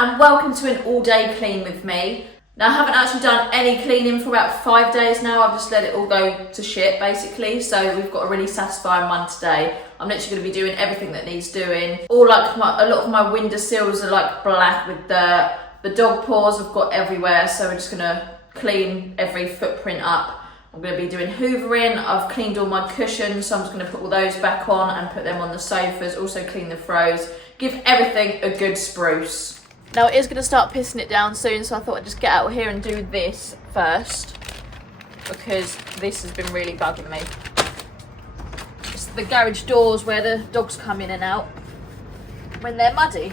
and welcome to an all-day clean with me. Now I haven't actually done any cleaning for about 5 days now. I've just let it all go to shit basically, so we've got a really satisfying one today. I'm literally going to be doing everything that needs doing. All like a lot of my windowsills are like black with dirt. The dog paws I've got everywhere, so we're just going to clean every footprint up. I'm going to be doing hoovering. I've cleaned all my cushions, so I'm just going to put all those back on and put them on the sofas. Also clean the throws. Give everything a good spruce. Now it is going to start pissing it down soon, so I thought I'd just get out here and do this first, because this has been really bugging me. It's the garage doors where the dogs come in and out when they're muddy.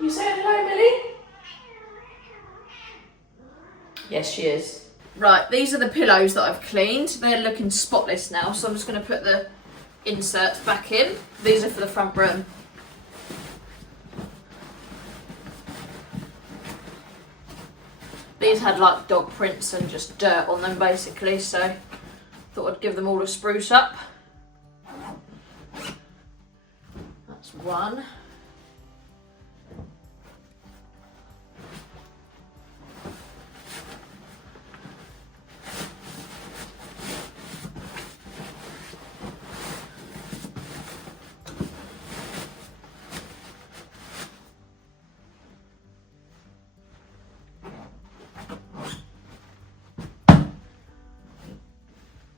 You saying hello, Millie? Yes, she is. Right, these are the pillows that I've cleaned. They're looking spotless now, so I'm just going to put the inserts back in. These are for the front room. These had like dog prints and just dirt on them basically, so thought I'd give them all a spruce up. That's one.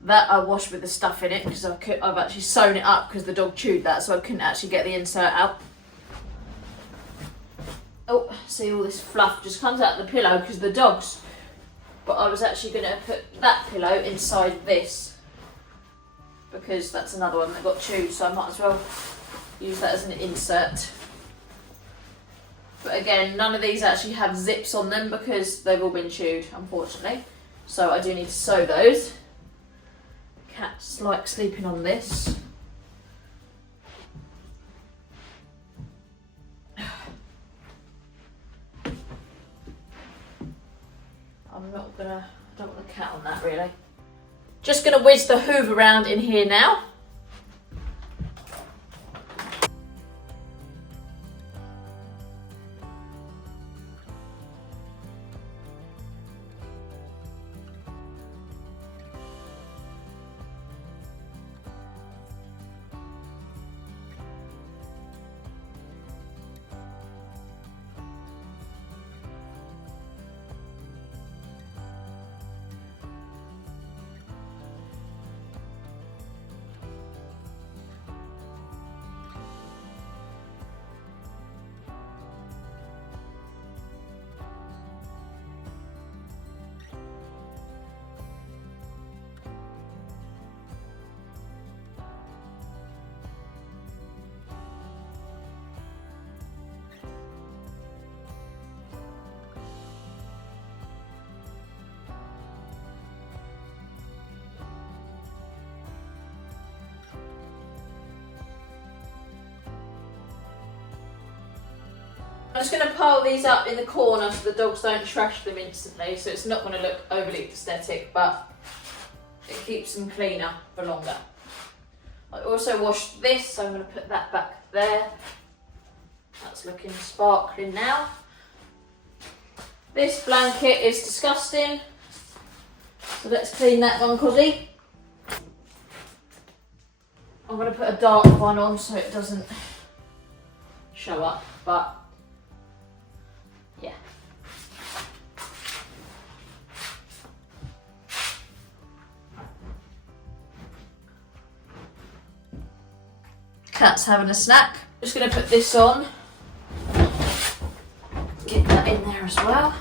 That I washed with the stuff in it because I've actually sewn it up because the dog chewed that, so I couldn't actually get the insert out. Oh, see, all this fluff just comes out of the pillow because of the dogs. But I was actually going to put that pillow inside this because that's another one that got chewed, so I might as well use that as an insert. But again, none of these actually have zips on them because they've all been chewed, unfortunately. So I do need to sew those. Cats like sleeping on this. I don't want a cat on that really. Just gonna whiz the hoover around in here now. I'm just going to pile these up in the corner so the dogs don't trash them instantly, so it's not going to look overly aesthetic, but it keeps them cleaner for longer. I also washed this, so I'm going to put that back there. That's looking sparkling now. This blanket is disgusting, so let's clean that one, Cozzy. I'm going to put a dark one on so it doesn't show up, but yeah. Cat's having a snack. Just going to put this on. Get that in there as well.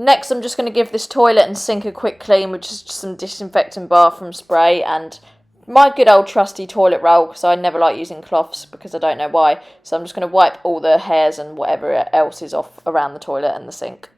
Next, I'm just going to give this toilet and sink a quick clean with just some disinfectant bathroom spray and my good old trusty toilet roll, because I never like using cloths because I don't know why. So I'm just going to wipe all the hairs and whatever else is off around the toilet and the sink.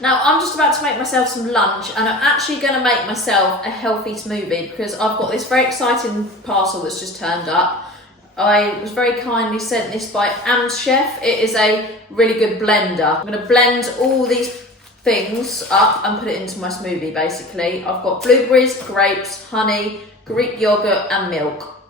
Now I'm just about to make myself some lunch and I'm actually going to make myself a healthy smoothie because I've got this very exciting parcel that's just turned up. I was very kindly sent this by Amzchef. It is a really good blender. I'm going to blend all these things up and put it into my smoothie basically. I've got blueberries, grapes, honey, Greek yogurt and milk.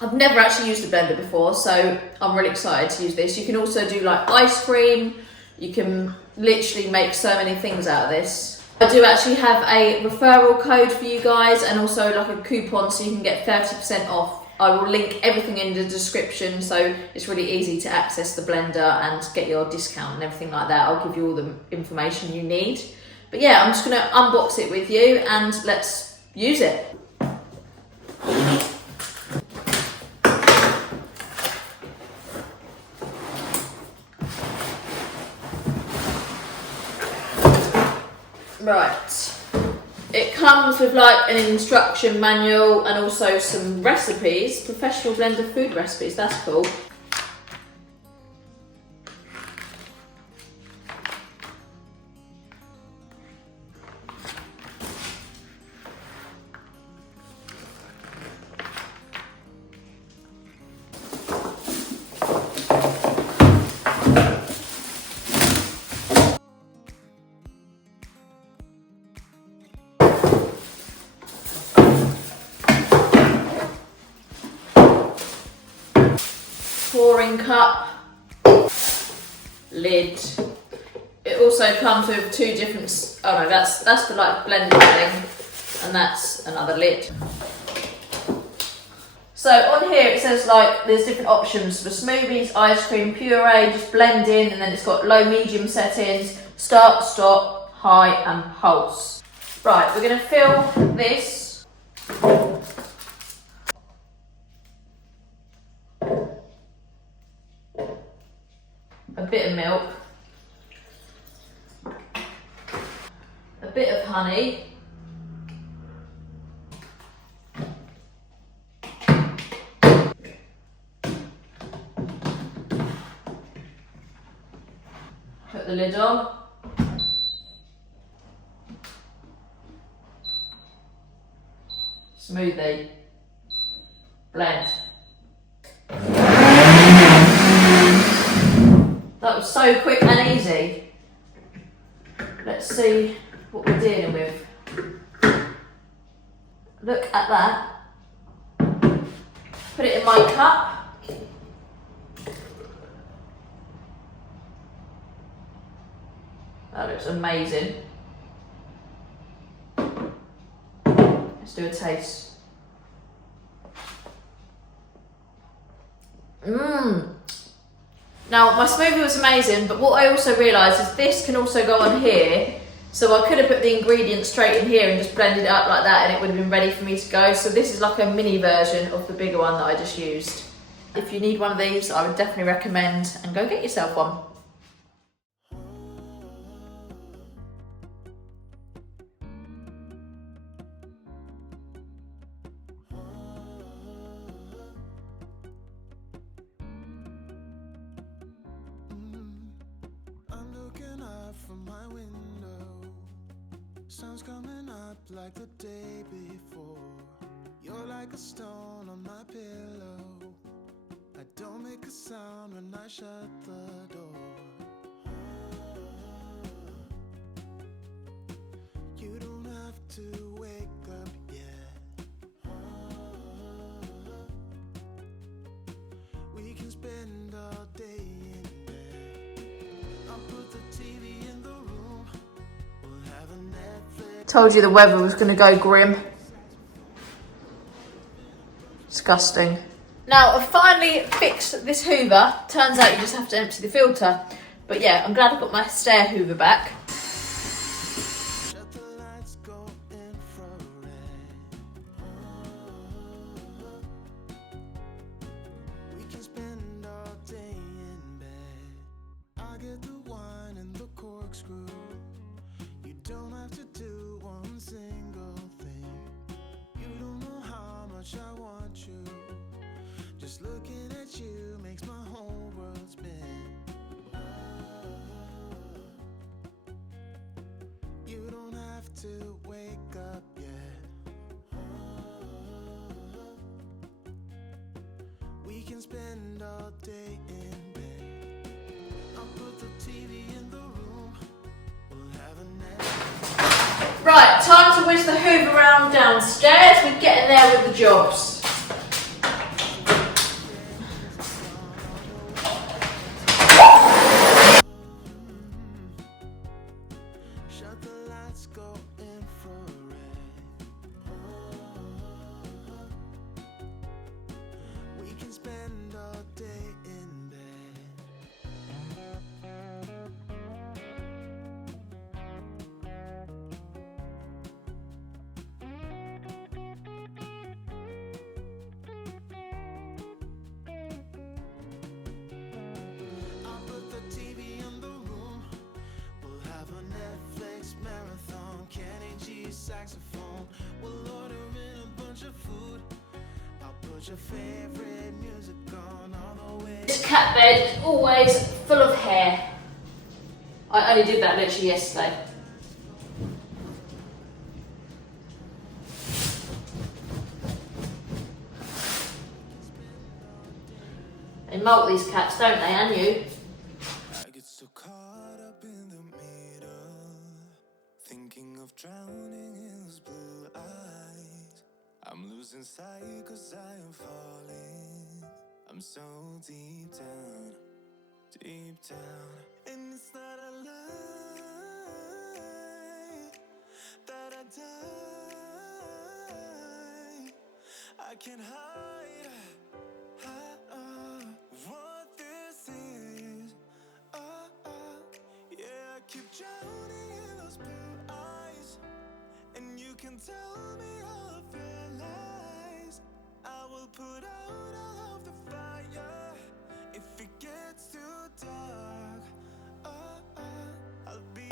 I've never actually used a blender before, so I'm really excited to use this. You can also do like ice cream. You can literally make so many things out of this. I do actually have a referral code for you guys and also like a coupon so you can get 30% off. I will link everything in the description so it's really easy to access the blender and get your discount and everything like that. I'll give you all the information you need. But yeah, I'm just going to unbox it with you and let's use it. Right, it comes with like an instruction manual and also some recipes, professional blender food recipes, that's cool. Pouring cup, lid. It also comes with two different, oh no, that's the like blending thing, and that's another lid. So on here it says like there's different options for smoothies, ice cream, puree, just blend in, and then it's got low, medium settings, start, stop, high and pulse. Right, we're going to fill this. A bit of milk, a bit of honey, put the lid on, smoothie, blend. That was so quick and easy. Let's see what we're dealing with. Look at that. Put it in my cup. That looks amazing. Let's do a taste. Now, my smoothie was amazing, but what I also realised is this can also go on here. So I could have put the ingredients straight in here and just blended it up like that, and it would have been ready for me to go. So this is like a mini version of the bigger one that I just used. If you need one of these, I would definitely recommend, and go get yourself one. Sun's coming up like the day before. You're like a stone on my pillow. I don't make a sound when I shut the door. You don't have to wake up yet. We can spend all day in bed. I'll put the TV in the room. We'll have a Netflix. Told you the weather was going to go grim. Disgusting. Now, I've finally fixed this Hoover. Turns out you just have to empty the filter. But yeah, I'm glad I got my stair Hoover back. I want you. Just looking at you makes my whole world spin. You don't have to wake up yet. We can spend all day in bed. I'll put the TV in the room. We'll have a nap. Right, time to whiz the Hoover around downstairs. We're getting there with the jobs. Shut the lights, go infrared. We can spend all day in bed. I'll put the TV in the room. We'll have a Netflix marathon. Kenny G saxophone. We'll order in a bunch of food. I'll put your favorite music on all the way. This cat bed is always full of hair. I only did that literally yesterday. They molt these cats, don't they, and you? I get so caught up in the middle, thinking of drowning in those blue eyes. I'm losing sight 'cause I am falling. I'm so deep down, and it's not a lie that I die. I can't hide what this is. Yeah, I keep drowning in those blue eyes, and you can tell me all of your lies. I will put out all of the fire if it gets too dark. I'll be.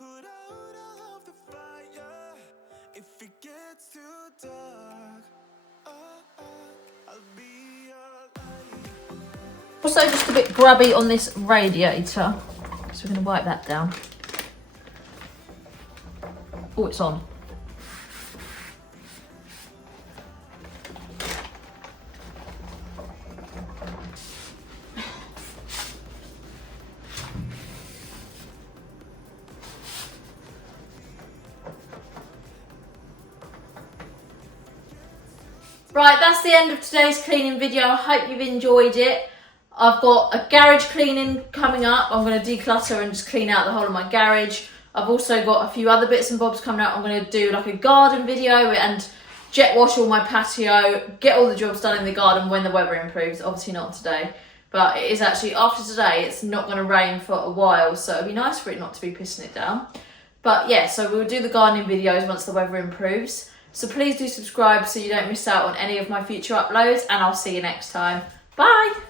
put out all of the fire. If it gets too dark, I'll be your light. Also just a bit grubby on this radiator, so we're going to wipe that down. Oh, it's on. Right, that's the end of today's cleaning video. I hope you've enjoyed it. I've got a garage cleaning coming up. I'm going to declutter and just clean out the whole of my garage. I've also got a few other bits and bobs coming up. I'm going to do like a garden video and jet wash all my patio, get all the jobs done in the garden when the weather improves. Obviously not today, but it is actually, after today, it's not going to rain for a while, so it'd be nice for it not to be pissing it down. But yeah, so we'll do the gardening videos once the weather improves. So please do subscribe so you don't miss out on any of my future uploads, and I'll see you next time. Bye!